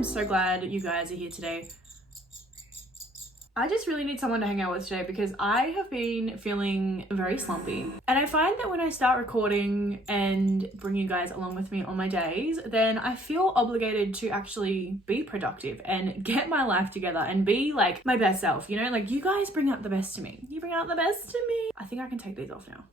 I'm so glad you guys are here today. I just really need someone to hang out with today because I have been feeling very slumpy. And I find that when I start recording and bring you guys along with me on my days, then I feel obligated to actually be productive and get my life together and be like my best self, you know? Like, you guys bring out the best to me. You bring out the best to me. I think I can take these off now.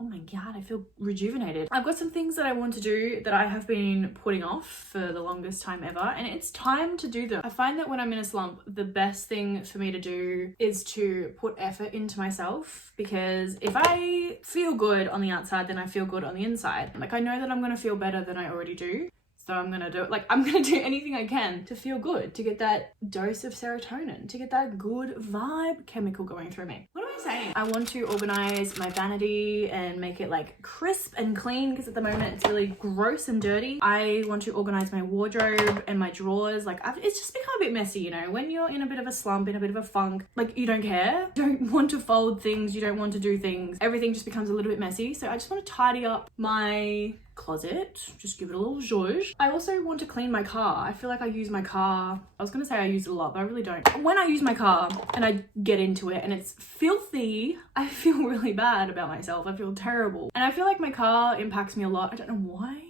Oh my god, I feel rejuvenated. I've got some things that I want to do that I have been putting off for the longest time ever, and it's time to do them. I find that when I'm in a slump, the best thing for me to do is to put effort into myself, because if I feel good on the outside, then I feel good on the inside. Like, I know that I'm gonna feel better than I already do. So I'm gonna do it. Like, I'm gonna do anything I can to feel good, to get that dose of serotonin, to get that good vibe chemical going through me. What am I saying? I want to organize my vanity and make it like crisp and clean, because at the moment it's really gross and dirty. I want to organize my wardrobe and my drawers. Like, it's just become a bit messy, you know? When you're in a bit of a slump, in a bit of a funk, like, you don't care. You don't want to fold things, you don't want to do things. Everything just becomes a little bit messy. So I just want to tidy up my closet, just give it a little zhuzh. I also want to clean my car. I feel like I use my car, I was gonna say I use it a lot, but I really don't. When I use my car and I get into it and it's filthy, I feel really bad about myself. I feel terrible. And I feel like my car impacts me a lot. I don't know why.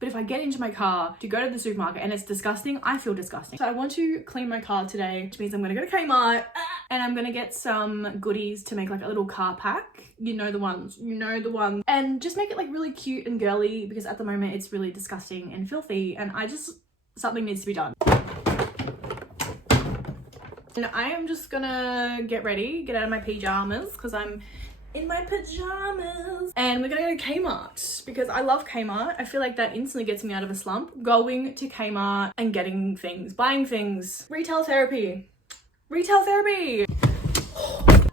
But if I get into my car to go to the supermarket and it's disgusting, I feel disgusting. So I want to clean my car today, which means I'm gonna go to KMART and I'm gonna get some goodies to make like a little car pack. You know the ones, and just make it like really cute and girly, because at the moment it's really disgusting and filthy, and something needs to be done. And I am just gonna get ready, get out of my pajamas, because I'm in my pajamas, and we're gonna go to Kmart because I love Kmart. I feel like that instantly gets me out of a slump. Going to Kmart and getting things, buying things. Retail therapy.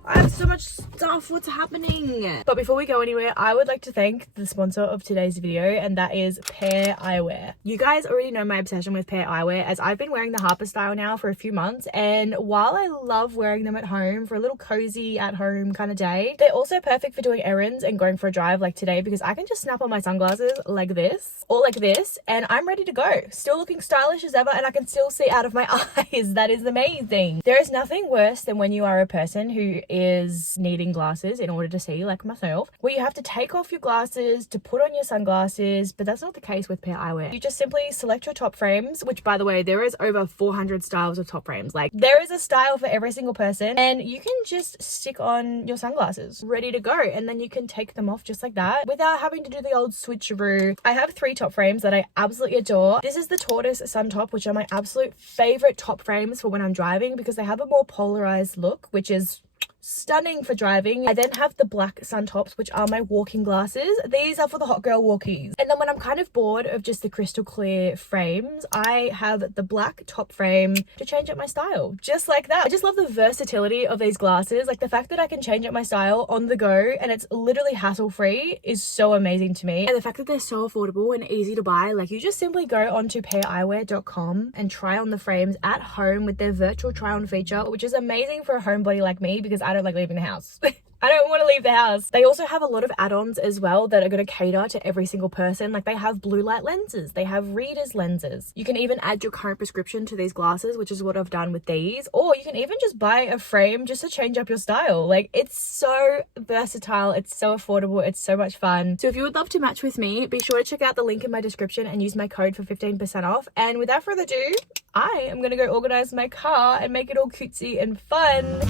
I have so much stuff. What's happening? But before we go anywhere, I would like to thank the sponsor of today's video, and that is Pair Eyewear. You guys already know my obsession with Pair Eyewear, as I've been wearing the Harper style now for a few months, and while I love wearing them at home for a little cozy at home kind of day, they're also perfect for doing errands and going for a drive like today, because I can just snap on my sunglasses like this or like this and I'm ready to go. Still looking stylish as ever, and I can still see out of my eyes. That is amazing. There is nothing worse than when you are a person who is needing glasses in order to see, like myself, where you have to take off your glasses to put on your sunglasses, but that's not the case with Pair Eyewear. You just simply select your top frames, which, by the way, there is over 400 styles of top frames. Like, there is a style for every single person, and you can just stick on your sunglasses ready to go, and then you can take them off just like that without having to do the old switcheroo. I have 3 top frames that I absolutely adore. This is the tortoise sun top, which are my absolute favorite top frames for when I'm driving, because they have a more polarized look, which is stunning for driving. I then have the black sun tops, which are my walking glasses. These are for the hot girl walkies. And then when I'm kind of bored of just the crystal clear frames, I have the black top frame to change up my style, just like that. I just love the versatility of these glasses. Like, the fact that I can change up my style on the go and it's literally hassle-free is so amazing to me. And the fact that they're so affordable and easy to buy, like, you just simply go onto paireyewear.com and try on the frames at home with their virtual try-on feature, which is amazing for a homebody like me, because I don't like leaving the house. I don't want to leave the house. They also have a lot of add-ons as well that are going to cater to every single person. Like, they have blue light lenses, they have readers lenses. You can even add your current prescription to these glasses, which is what I've done with these. Or you can even just buy a frame just to change up your style. Like, it's so versatile, it's so affordable, it's so much fun. So if you would love to match with me, be sure to check out the link in my description and use my code for 15% off. And without further ado, I am going to go organize my car and make it all cutesy and fun.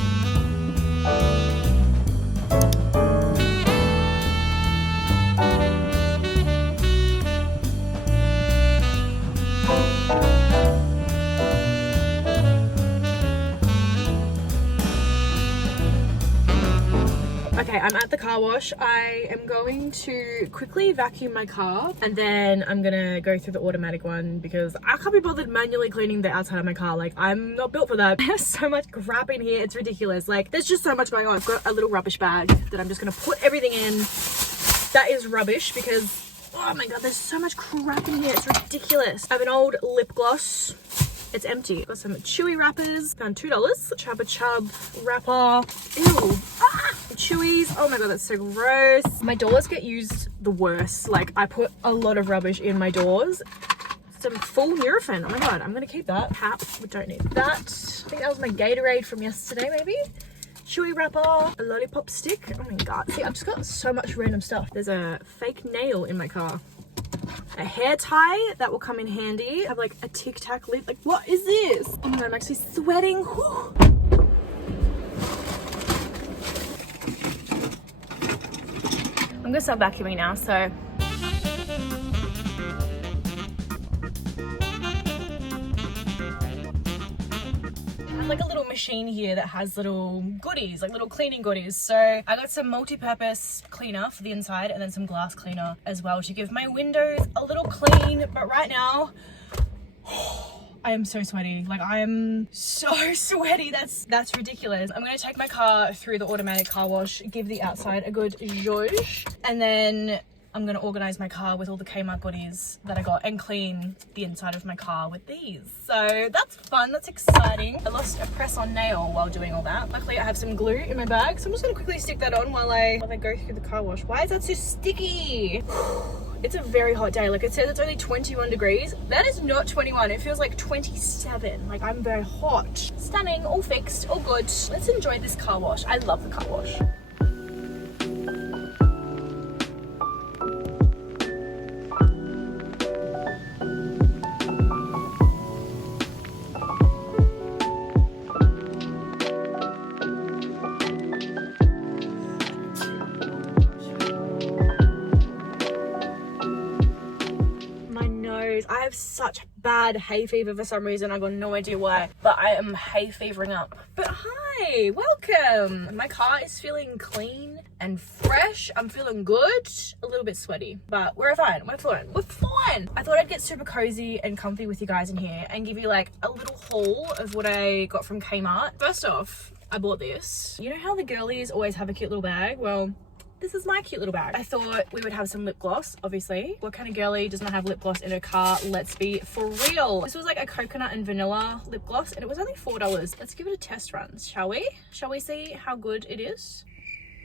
Okay, I'm at the car wash. I am going to quickly vacuum my car, and then I'm gonna go through the automatic one because I can't be bothered manually cleaning the outside of my car. Like, I'm not built for that. There's so much crap in here, it's ridiculous. Like, there's just so much going on. I've got a little rubbish bag that I'm just gonna put everything in. That is rubbish because, oh my god, there's so much crap in here, it's ridiculous. I have an old lip gloss. It's empty. Got some Chewy wrappers. Found $2. Chubba Chub wrapper. Ew. Ah! Chewies. Oh my god, that's so gross. My doors get used the worst. Like, I put a lot of rubbish in my doors. some full Nurofen. Oh my god, I'm gonna keep that. Cap, we don't need that. I think that was my Gatorade from yesterday, maybe. Chewy wrapper, a lollipop stick. Oh my god. See, I've just got so much random stuff. There's a fake nail in my car. A hair tie that will come in handy. I have like a Tic Tac lid. Like, what is this? Oh my god, I'm actually sweating. Whew. I'm gonna start vacuuming now, so. Like a little machine here that has little goodies, like little cleaning goodies. So I got some multi-purpose cleaner for the inside and then some glass cleaner as well to give my windows a little clean. But right now, I am so sweaty. Like, I am so sweaty. That's ridiculous. I'm gonna take my car through the automatic car wash, give the outside a good zhuzh, and then I'm gonna organize my car with all the KMART goodies that I got and clean the inside of my car with these. So that's fun, that's exciting. I lost a press-on nail while doing all that. Luckily I have some glue in my bag, so I'm just gonna quickly stick that on while I go through the car wash. Why is that so sticky? It's a very hot day. Like, it says it's only 21 degrees. That is not 21, it feels like 27. Like, I'm very hot. Stunning, all fixed, all good. Let's enjoy this car wash. I love the car wash. I have such bad hay fever for some reason. I've got no idea why, but I am hay fevering up. But hi, welcome. My car is feeling clean and fresh. I'm feeling good, a little bit sweaty, but we're fine. We're fine. I thought I'd get super cozy and comfy with you guys in here and give you like a little haul of what I got from Kmart. First off, I bought this. You know how the girlies always have a cute little bag? Well, this is my cute little bag. I thought we would have some lip gloss, obviously. What kind of girly does not have lip gloss in her car? Let's be for real. This was like a coconut and vanilla lip gloss and it was only $4. Let's give it a test run, shall we? Shall we see how good it is?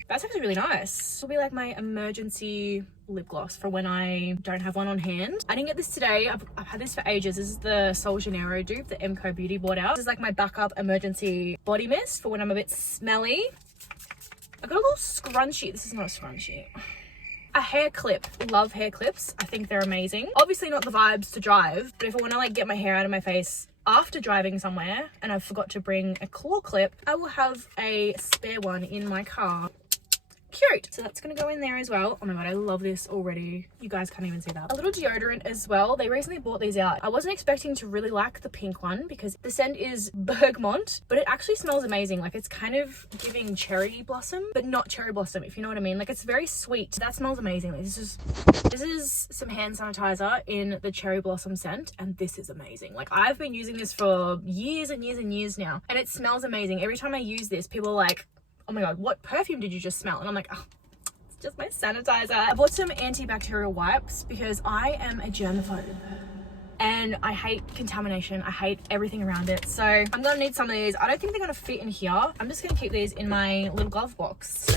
That's actually really nice. This will be like my emergency lip gloss for when I don't have one on hand. I didn't get this today. I've had this for ages. This is the Sol Janeiro dupe that MCO Beauty bought out. This is like my backup emergency body mist for when I'm a bit smelly. I got a little scrunchie. This is not a scrunchie. A hair clip. Love hair clips. I think they're amazing. Obviously not the vibes to drive, but if I want to like get my hair out of my face after driving somewhere and I forgot to bring a claw clip, I will have a spare one in my car. Cute. So that's gonna go in there as well. Oh my god, I love this already. You guys can't even see that. A little deodorant as well. They recently bought these out. I wasn't expecting to really like the pink one because the scent is bergamot, but it actually smells amazing. Like, it's kind of giving cherry blossom, but not cherry blossom, if you know what I mean. Like, it's very sweet. That smells amazing. Like, this is some hand sanitizer in the cherry blossom scent, and this is amazing. Like, I've been using this for years and years and years now, and it smells amazing. Every time I use this, people are like, oh my god, what perfume did you just smell? And I'm like, oh, it's just my sanitizer. I bought some antibacterial wipes because I am a germaphobe and I hate contamination. I hate everything around it. So I'm gonna need some of these. I don't think they're gonna fit in here. I'm just gonna keep these in my little glove box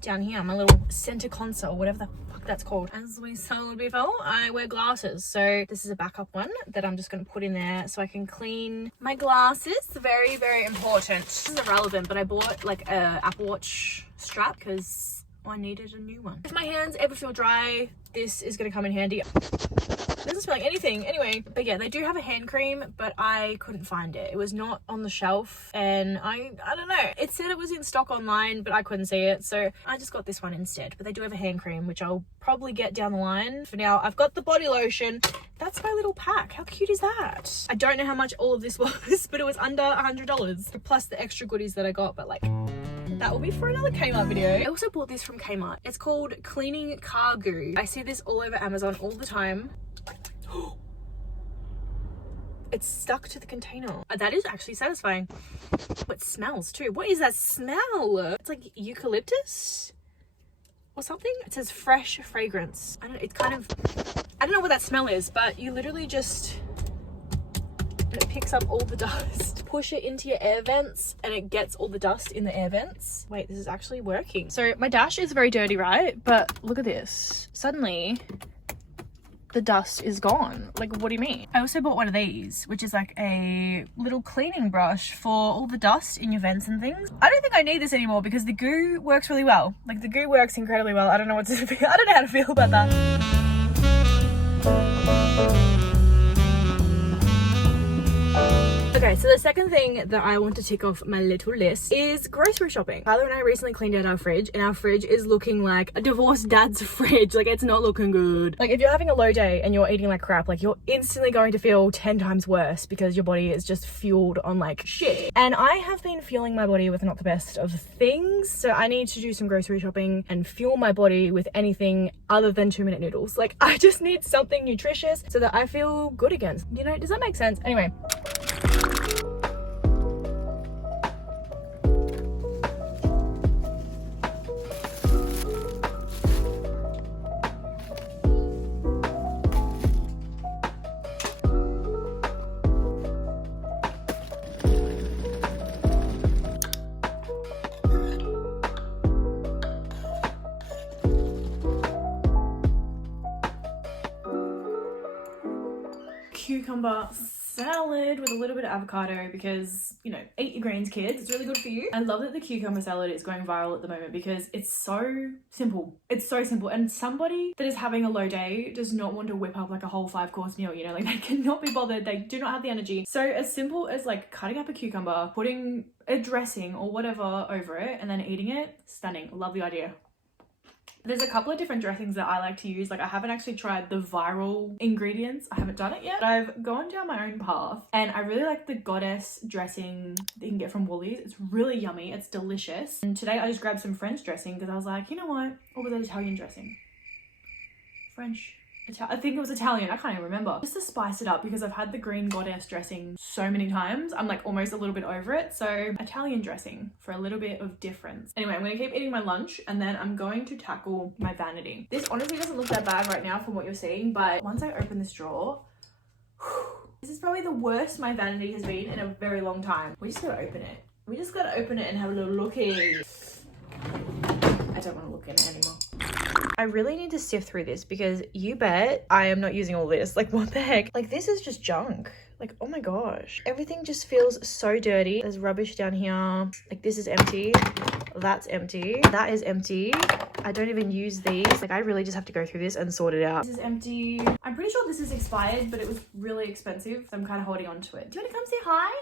down here, my little center console, whatever the fuck that's called. As we saw before, I wear glasses, so this is a backup one that I'm just going to put in there so I can clean my glasses. Very, very important. This is irrelevant, but I bought like a Apple Watch strap because I needed a new one. If my hands ever feel dry, this is going to come in handy. It doesn't smell like anything anyway, but yeah, they do have a hand cream, but I couldn't find it. It was not on the shelf, and I don't know, it said it was in stock online, but I couldn't see it, so I just got this one instead. But they do have a hand cream, which I'll probably get down the line. For now, I've got the body lotion. That's my little pack. How cute is that? I don't know how much all of this was, but it was under $100 plus the extra goodies that I got. But like, that will be for another Kmart video. I also bought this from Kmart. It's called cleaning car goo. I see this all over Amazon all the time. It's stuck to the container. That is actually satisfying. It smells too. What is that smell? It's like eucalyptus or something. It says fresh fragrance. I don't know what that smell is, but you literally just, it picks up all the dust. Push it into your air vents and it gets all the dust in the air vents. Wait, this is actually working. So my dash is very dirty, right? But look at this. Suddenly the dust is gone. Like, what do you mean? I also bought one of these, which is like a little cleaning brush for all the dust in your vents and things. I don't think I need this anymore because the goo works really well. Like, the goo works incredibly well. I don't know what to feel. I don't know how to feel about that. Okay, so the second thing that I want to tick off my little list is grocery shopping. Tyler and I recently cleaned out our fridge, and our fridge is looking like a divorced dad's fridge. Like, it's not looking good. Like, if you're having a low day and you're eating like crap, like, you're instantly going to feel 10 times worse because your body is just fueled on like shit. And I have been fueling my body with not the best of things, so I need to do some grocery shopping and fuel my body with anything other than 2-minute noodles. Like, I just need something nutritious so that I feel good again. You know, does that make sense? Anyway. Cucumber salad with a little bit of avocado because, you know, eat your greens, kids. It's really good for you. I love that the cucumber salad is going viral at the moment because it's so simple. It's so simple. And somebody that is having a low day does not want to whip up like a whole 5-course meal, you know, like they cannot be bothered. They do not have the energy. So as simple as like cutting up a cucumber, putting a dressing or whatever over it and then eating it, stunning. Love the idea. There's a couple of different dressings that I like to use. Like, I haven't actually tried the viral ingredients. I haven't done it yet. But I've gone down my own path and I really like the Goddess dressing that you can get from Woolies. It's really yummy. It's delicious. And today I just grabbed some French dressing because I was like, you know what? Or was that Italian dressing? French. I think it was Italian. I can't even remember. Just to spice it up because I've had the green Goddess dressing so many times. I'm like almost a little bit over it. So Italian dressing for a little bit of difference. Anyway, I'm going to keep eating my lunch and then I'm going to tackle my vanity. This honestly doesn't look that bad right now from what you're seeing, but once I open this drawer, this is probably the worst my vanity has been in a very long time. We just got to open it. We just got to open it and have a little looky. I don't want to look in it anymore. I really need to sift through this because you bet I am not using all this. Like, what the heck? Like, this is just junk. Like, oh my gosh. Everything just feels so dirty. There's rubbish down here. Like, this is empty. That's empty. That is empty. I don't even use these. Like, I really just have to go through this and sort it out. This is empty. I'm pretty sure this is expired, but it was really expensive. So I'm kind of holding on to it. Do you want to come say hi?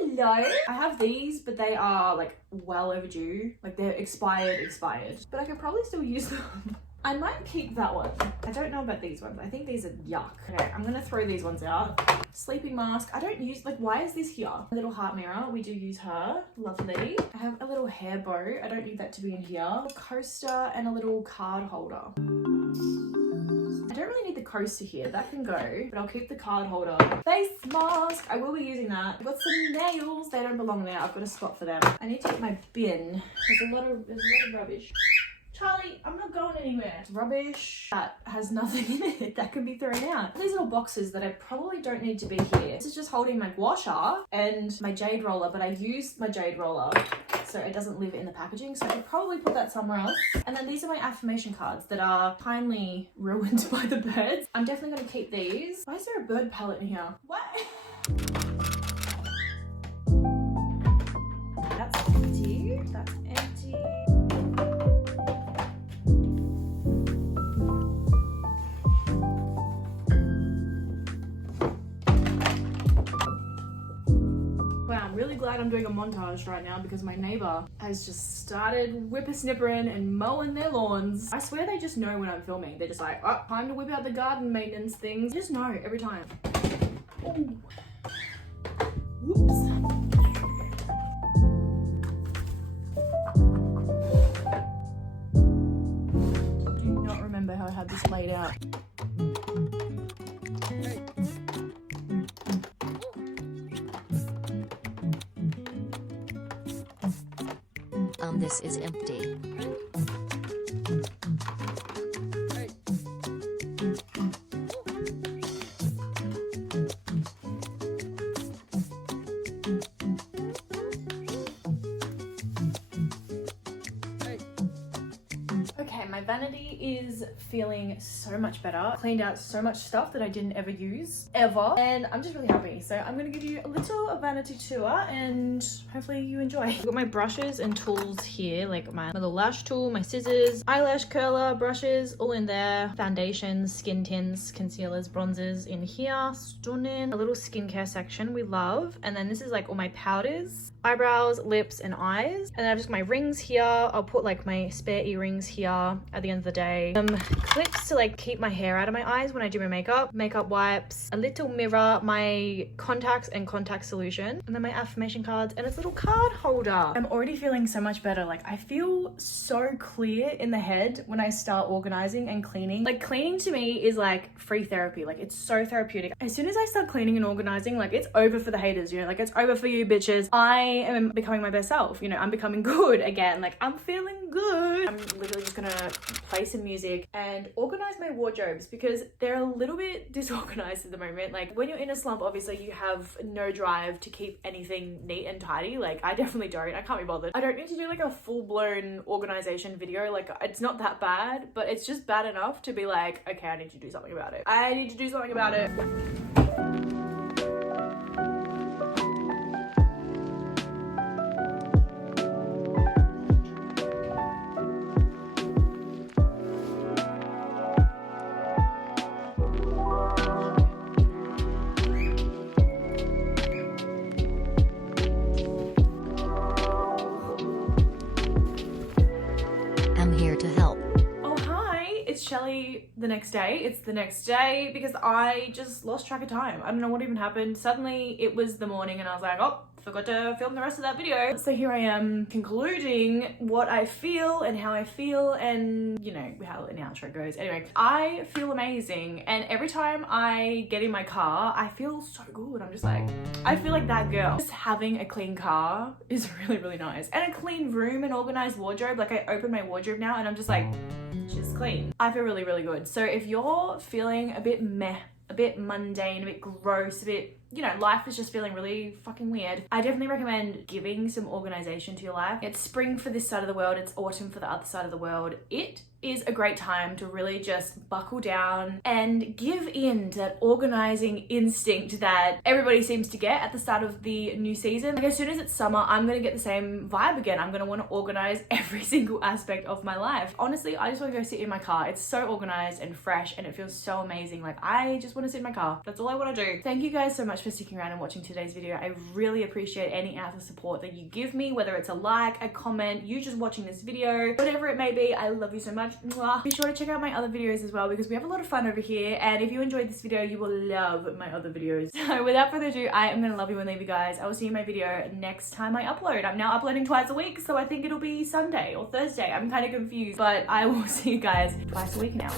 Hello. I have these, but they are like well overdue. Like, they're expired. But I could probably still use them. I might keep that one. I don't know about these ones. I think these are yuck. Okay, I'm gonna throw these ones out. Sleeping mask. I don't use, like, why is this here? A little heart mirror. We do use her. Lovely. I have a little hair bow. I don't need that to be in here. A coaster and a little card holder. I don't really need the coaster here. That can go, but I'll keep the card holder. Face mask. I will be using that. I've got some nails. They don't belong there. I've got a spot for them. I need to get my bin. There's a lot of rubbish. Charlie, I'm not going anywhere. It's rubbish that has nothing in it that can be thrown out. These little boxes that I probably don't need to be here. This is just holding my washer and my jade roller, but I used my jade roller so it doesn't live in the packaging. So I could probably put that somewhere else. And then these are my affirmation cards that are kindly ruined by the birds. I'm definitely going to keep these. Why is there a bird pellet in here? What? That's empty. That's empty. Really glad I'm doing a montage right now because my neighbor has just started whippersnippering and mowing their lawns. I swear they just know when I'm filming. They're just like, oh, time to whip out the garden maintenance things. They just know every time. Ooh. Whoops. I do not remember how I had this laid out. This is empty. Okay, my vanity is feeling so much better. Cleaned out so much stuff that I didn't ever use, ever. And I'm just really happy. So I'm gonna give you a little vanity tour and hopefully you enjoy. I've got my brushes and tools here, like my little lash tool, my scissors, eyelash curler, brushes, all in there. Foundations, skin tints, concealers, bronzers in here. Stunning. A little skincare section we love. And then this is like all my powders, eyebrows, lips, and eyes. And then I've just got my rings here. I'll put like my spare earrings here at the end of the day. Clips to like keep my hair out of my eyes when I do my makeup. Makeup wipes, a little mirror, my contacts and contact solution, and then my affirmation cards and its little card holder. I'm already feeling so much better. Like I feel so clear in the head when I start organizing and cleaning. Like cleaning to me is like free therapy. Like it's so therapeutic. As soon as I start cleaning and organizing, like it's over for the haters, you know, like it's over for you bitches. I am becoming my best self, you know, I'm becoming good again. Like I'm feeling good. I'm literally just gonna play some music and organize my wardrobes because they're a little bit disorganized at the moment. Like when you're in a slump, obviously you have no drive to keep anything neat and tidy. Like I definitely don't. I can't be bothered. I don't need to do like a full-blown organization video. Like it's not that bad, but it's just bad enough to be like, okay, I need to do something about it. I need to do something about it. Shelly the next day. It's the next day because I just lost track of time. I don't know what even happened. Suddenly it was the morning and I was like, oh, forgot to film the rest of that video. So here I am concluding what I feel and how I feel and you know how an outro goes. Anyway, I feel amazing and every time I get in my car I feel so good. I'm just like, I feel like that girl. Just having a clean car is really, really nice. And a clean room and organized wardrobe. Like I open my wardrobe now and I'm just like, she's clean. I feel really, really good. So if you're feeling a bit meh, a bit mundane, a bit gross, a bit, you know, life is just feeling really fucking weird, I definitely recommend giving some organization to your life. It's spring for this side of the world, it's autumn for the other side of the world. It is a great time to really just buckle down and give in to that organizing instinct that everybody seems to get at the start of the new season. Like as soon as it's summer, I'm gonna get the same vibe again. I'm gonna want to organize every single aspect of my life. Honestly, I just want to go sit in my car. It's so organized and fresh and it feels so amazing. Like I just want to sit in my car. That's all I want to do. Thank you guys so much for sticking around and watching today's video. I really appreciate any ounce of support that you give me, whether it's a like, a comment, you just watching this video, whatever it may be. I love you so much. Mwah. Be sure to check out my other videos as well because we have a lot of fun over here, and if you enjoyed this video you will love my other videos. So without further ado, I am gonna love you and leave you guys. I will see you in my video next time I upload. I'm now uploading twice a week, so I think it'll be Sunday or Thursday. I'm kind of confused, but I will see you guys twice a week now.